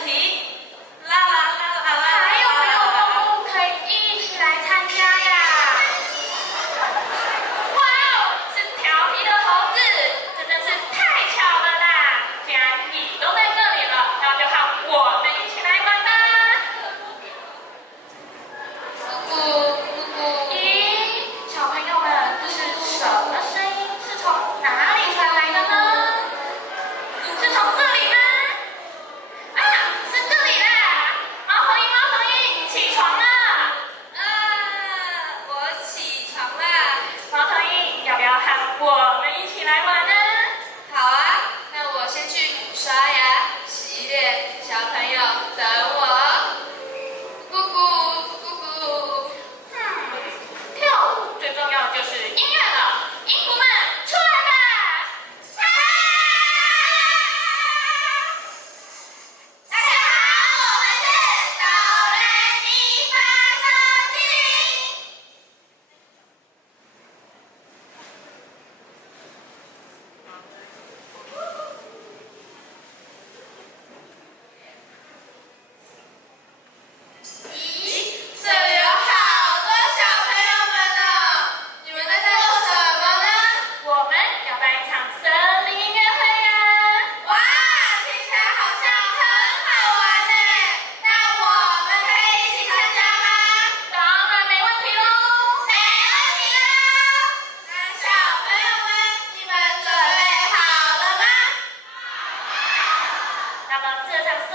问题。啦啦啦啦啦！还有没有动物可以一起来参加呀？哇哦，是调皮的猴子，这真是太巧了啦！既然你都在这里了，那就和我们一起来玩吧。咕咕。咦，小朋友们，这是什么声音？是从哪里传来的呢？是从这里吗？啊，是这里啦！猫头鹰，猫头鹰，起床了！我起床啦。猫头鹰，要不要和我们一起来玩呢？好啊，那我先去刷牙、洗脸，小朋友等我。咕咕咕咕。跳舞最重要的就是音乐了，音符们出来吧！大家好，我们是哆来咪发嗦精灵。咦，这里有好多小朋友们呢，你们在做什么呢？我们要办一场森林音乐会呀！哇，听起来好像很好玩呢。那我们可以一起参加吗？当然没问题喽！没问题啦！那小朋友们，你们准备好了吗？那么这场森